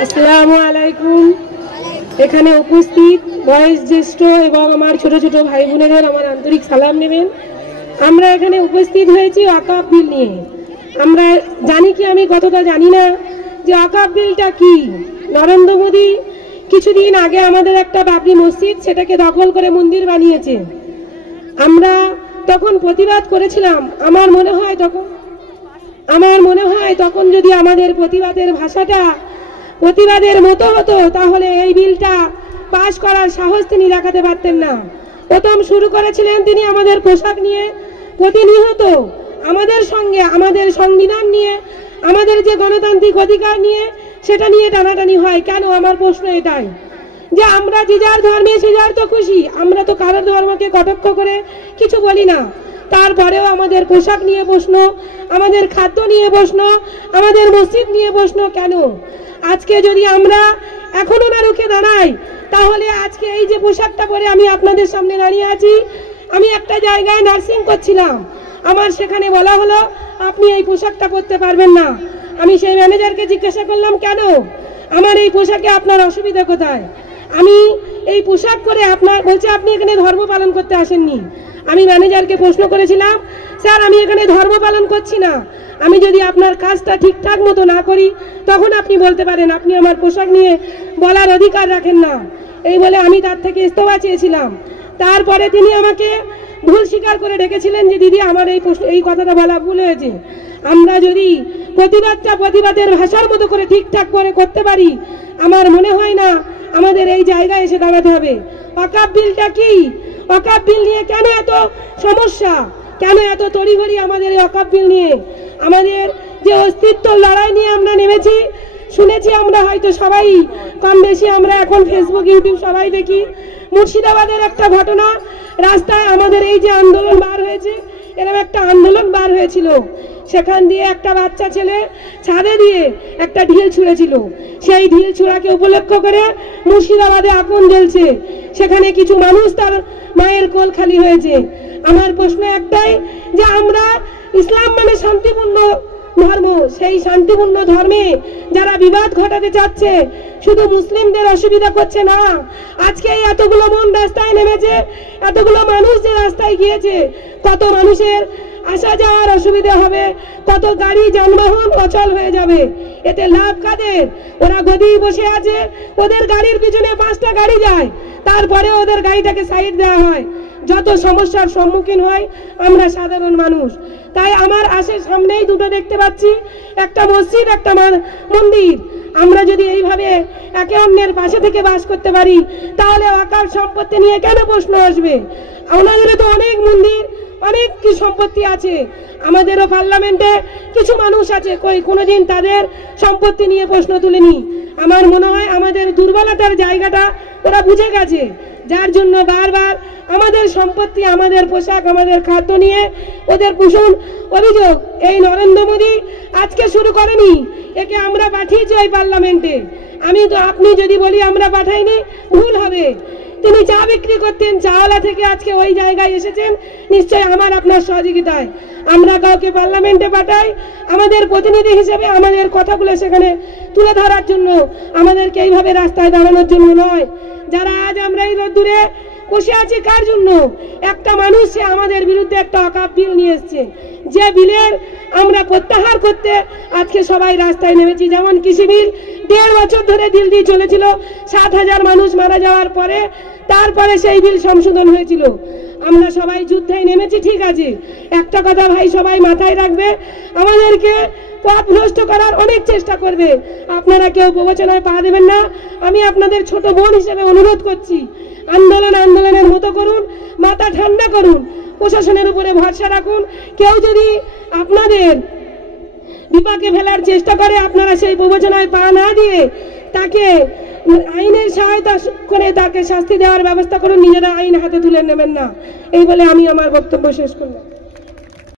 আসসালামু আলাইকুম। এখানে উপস্থিত বয়োজ্যেষ্ঠ এবং আমার ছোট ছোট ভাই বোনেদের আমার আন্তরিক সালাম নেবেন। আমরা এখানে উপস্থিত হয়েছি ওয়াকফ বিল নিয়ে। আমরা জানি কি, আমি কতটা জানি না যে ওয়াকফ বিলটা কি। নরেন্দ্র মোদী কিছুদিন আগে আমাদের একটা বাবরি মসজিদ, সেটাকে দখল করে মন্দির বানিয়েছে। আমরা তখন প্রতিবাদ করেছিলাম। আমার মনে হয় তখন যদি আমাদের প্রতিবাদের ভাষাটা প্রতিবাদের মতো হতো, তাহলে এই বিলটা পাশ করার সাহস তিনি দেখাতে পারতেন না। প্রথম শুরু করেছিলেন তিনি আমাদের পোশাক নিয়ে। প্রতিনিয়ত আমাদের সঙ্গে আমাদের সংবিধান নিয়ে, আমাদের যে গণতান্ত্রিক অধিকার নিয়ে, সেটা নিয়ে টানাটানি হয় কেন? আমার প্রশ্ন এটাই যে আমরা যে যার ধর্মে সে যার তো খুশি, আমরা তো কারোর ধর্মকে কটাক্ষ করে কিছু বলি না। তারপরেও আমাদের পোশাক নিয়ে প্রশ্ন, আমাদের খাদ্য নিয়ে প্রশ্ন, আমাদের মসজিদ নিয়ে প্রশ্ন কেন? আজকে যদি আমরা এখনো না রুখে দাঁড়াই, তাহলে আজকে এই যে পোশাকটা পরে আমি আপনাদের সামনে দাঁড়িয়ে আছি, আমি একটা জায়গায় নার্সিং করছিলাম, আমার সেখানে বলা হলো আপনি এই পোশাকটা পরতে পারবেন না। আমি সেই ম্যানেজারকে জিজ্ঞাসা করলাম, কেন? আমার এই পোশাকে আপনার অসুবিধা কোথায়? আমি এই পোশাক পরে বলছে আপনি এখানে ধর্ম পালন করতে আসেননি। আমি ম্যানেজারকে প্রশ্ন করেছিলাম, স্যার আমি এখানে ধর্ম পালন করছি না, আমি যদি আপনার কাজটা ঠিকঠাক মতো না করি তখন আপনি বলতে পারেন, আপনি আমার পোশাক নিয়ে বলার অধিকার রাখেন না। এই বলে আমি তার থেকে ইস্তফা চেয়েছিলাম। তারপরে তিনি আমাকে ভুল স্বীকার করে ডেকেছিলেন যে দিদি আমার এই কথাটা বলা ভুল হয়েছে। আমরা যদি প্রতিবাদের ভাষার মতো করে ঠিকঠাক করে করতে পারি, আমার মনে হয় না আমাদের এই জায়গায় এসে দাঁড়াতে হবে। ওয়াকফ বিলটা কি? ওয়াকফ বিল নিয়ে কেন এত সমস্যা, কেন এত তড়িঘড়ি আমাদের এই ওয়াকফ বিল নিয়ে? আমাদের যে অস্তিত্ব লড়াই নিয়ে আমরা নেমেছি, শুনেছি আমরা হয়তো সবাই কম বেশি, আমরা এখন ফেসবুক ইউটিউব সবাই দেখি। মুর্শিদাবাদের একটা ঘটনা, রাস্তায় আমাদের এই যে আন্দোলন বার হয়েছে, এরকম একটা আন্দোলন বার হয়েছিল, সেখান দিয়ে একটা বাচ্চা ছেলে ছাদে দিয়ে একটা ঢিল ছুঁড়েছিল। সেই ঢিল ছোড়াকে উপলক্ষ করে মুর্শিদাবাদে আগুন জ্বলছে, সেখানে কিছু মানুষ তার মায়ের কোল খালি হয়েছে। আমার প্রশ্ন একটাই যে আমরা ইসলাম মানে শান্তিপূর্ণ ধর্ম, সেই শান্তিপূর্ণ ধর্মে যারা বিবাদ ঘটাতে চাচ্ছে, শুধু মুসলিমদের অসুবিধা করছে না, আজকে এতগুলো মন রাস্তায় নেমেছে, এতগুলো মানুষ যে রাস্তায় গিয়েছে, কত মানুষের আসা যাওয়ার অসুবিধা হবে, কত গাড়ি যানবাহন অচল হয়ে যাবে। এতে লাভ কাদের? ওরা গদিই বসে আছে, ওদের গাড়ির পিছনে 5টা গাড়ি যায়, তারপরে ওদের গাড়িটাকে সাইড দেওয়া হয়। যত সমস্যার সম্মুখীন হয় আমরা সাধারণ মানুষ। তাই আমার সামনেই দুটো দেখতে পাচ্ছি, একটা মসজিদ, একটা মন্দির। আমরা যদি এইভাবে একে অন্যের পাশে থেকে বাস করতে পারি, তাহলে ওয়াকফ সম্পত্তি নিয়ে কেন প্রশ্ন আসবে? ওনাদেরও তো অনেক মন্দির, অনেক কি সম্পত্তি আছে। আমাদেরও পার্লামেন্টে কিছু মানুষ আছে, কোনোদিন তাদের সম্পত্তি নিয়ে প্রশ্ন তুলেনি। আমার মনে হয় আমাদের দুর্বলতার জায়গাটা ওরা বুঝে গেছে, যার জন্য বারবার আমাদের সম্পত্তি, আমাদের পোশাক, আমাদের খাদ্য নিয়ে ওদের কুশল অভিযোগ। এই নরেন্দ্র মোদী আজকে শুরু করেনি, একে আমরা পাঠিয়েছি ওই পার্লামেন্টে। আপনি যদি বলি আমরা পাঠাইনি, ভুল হবে। তিনি চা বিক্রি করতেন, চাওয়ালা থেকে আজকে ওই জায়গায় এসেছেন নিশ্চয়ই আমার আপনার সহযোগিতায়। আমরা কাউকে পার্লামেন্টে পাঠাই আমাদের প্রতিনিধি হিসেবে, আমাদের কথাগুলো সেখানে তুলে ধরার জন্য, আমাদেরকে এইভাবে রাস্তায় দাঁড়ানোর জন্য নয়। যারা আজ আমরা এই রোদ্দুরে বসে আছি, কার জন্য? একটা মানুষ, সে আমাদের বিরুদ্ধে একটা ওয়াকফ বিল নিয়ে এসছে, যে বিলের আমরা প্রত্যাহার করতে আজকে সবাই রাস্তায় নেমেছি। যেমন কৃষি বিল 1.5 বছর ধরে দিল্লি চলেছিল, 7,000 মানুষ মারা যাওয়ার পরে তারপরে সেই বিল সংশোধন হয়েছিল। আমরা সবাই যুদ্ধে নেমেছি, ঠিক আছে। একটা কথা ভাই সবাই মাথায় রাখবে, আমাদেরকে পথ ভ্রষ্ট করার অনেক চেষ্টা করবে, আপনারা কেউ প্রবচনায় পা দেবেন না। আমি আপনাদের ছোট বোন হিসেবে অনুরোধ করছি, আন্দোলনের মতো করুন, মাথা ঠান্ডা করুন, প্রশাসনের উপরে ভরসা রাখুন। কেউ যদি আপনাদের বিপাকে ফেলার চেষ্টা করে, আপনারা সেই প্রবচনায় পা না দিয়ে তাকে আইনের সহায়তা করে তাকে শাস্তি দেওয়ার ব্যবস্থা করুন, নিজেরা আইন হাতে তুলে নেবেন না। এই বলে আমি আমার বক্তব্য শেষ করলাম।